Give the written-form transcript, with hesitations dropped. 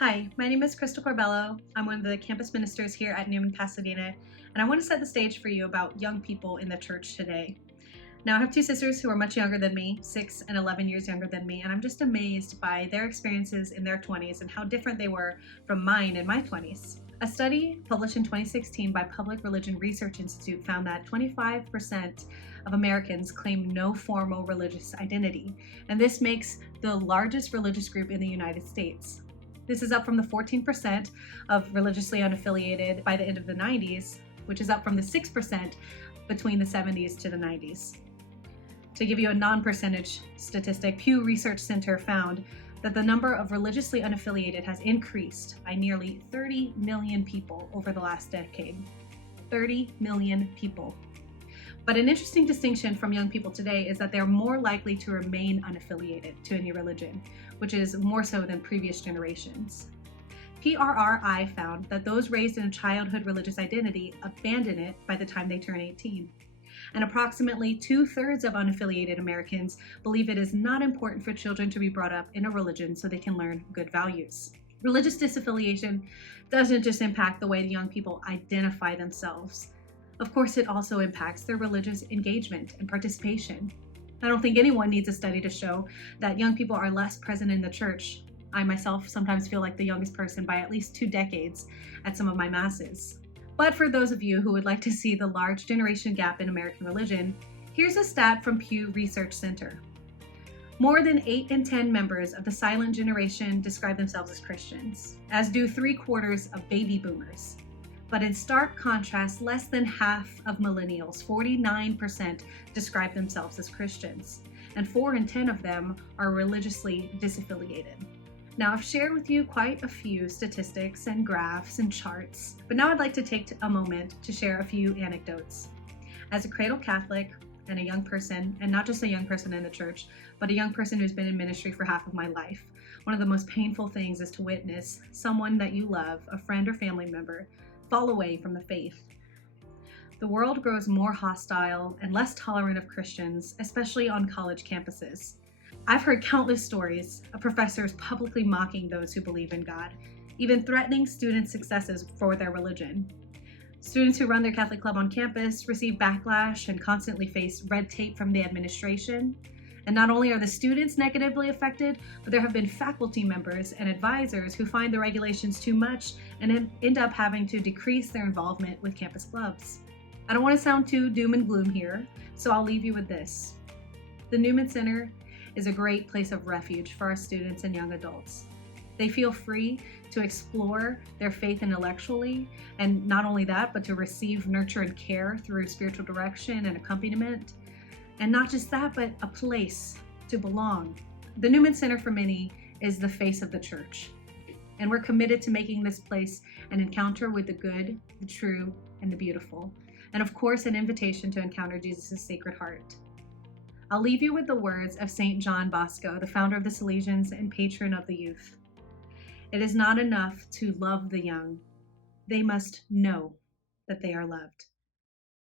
Hi, my name is Crystal Corbello. I'm one of the campus ministers here at Newman, Pasadena, and I want to set the stage for you about young people in the church today. Now, I have two sisters who are much younger than me, 6 and 11 years younger than me, and I'm just amazed by their experiences in their 20s and how different they were from mine in my 20s. A study published in 2016 by Public Religion Research Institute found that 25% of Americans claim no formal religious identity, and this makes the largest religious group in the United States. This is up from the 14% of religiously unaffiliated by the end of the 90s, which is up from the 6% between the 70s to the 90s. To give you a non-percentage statistic, Pew Research Center found that the number of religiously unaffiliated has increased by nearly 30 million people over the last decade. 30 million people. But an interesting distinction from young people today is that they're more likely to remain unaffiliated to any religion, which is more so than previous generations. PRRI found that those raised in a childhood religious identity abandon it by the time they turn 18. And approximately 2/3 of unaffiliated Americans believe it is not important for children to be brought up in a religion so they can learn good values. Religious disaffiliation doesn't just impact the way young people identify themselves. Of course, it also impacts their religious engagement and participation. I don't think anyone needs a study to show that young people are less present in the church. I myself sometimes feel like the youngest person by at least 2 decades at some of my masses. But for those of you who would like to see the large generation gap in American religion, here's a stat from Pew Research Center. More than 8 in 10 members of the silent generation describe themselves as Christians, as do 3/4 of baby boomers. But in stark contrast, less than half of millennials, 49%, describe themselves as Christians, and 4 in 10 of them are religiously disaffiliated. Now, I've shared with you quite a few statistics and graphs and charts, but now I'd like to take a moment to share a few anecdotes. As a cradle Catholic and a young person, and not just a young person in the church, but a young person who's been in ministry for half of my life, one of the most painful things is to witness someone that you love, a friend or family member, fall away from the faith. The world grows more hostile and less tolerant of Christians, especially on college campuses. I've heard countless stories of professors publicly mocking those who believe in God, even threatening students' successes for their religion. Students who run their Catholic club on campus receive backlash and constantly face red tape from the administration. And not only are the students negatively affected, but there have been faculty members and advisors who find the regulations too much and end up having to decrease their involvement with campus clubs. I don't want to sound too doom and gloom here, so I'll leave you with this. The Newman Center is a great place of refuge for our students and young adults. They feel free to explore their faith intellectually, and not only that, but to receive nurture and care through spiritual direction and accompaniment. And not just that, but a place to belong. The Newman Center for many is the face of the church. And we're committed to making this place an encounter with the good, the true, and the beautiful. And of course, an invitation to encounter Jesus' Sacred Heart. I'll leave you with the words of St. John Bosco, the founder of the Salesians and patron of the youth. It is not enough to love the young. They must know that they are loved.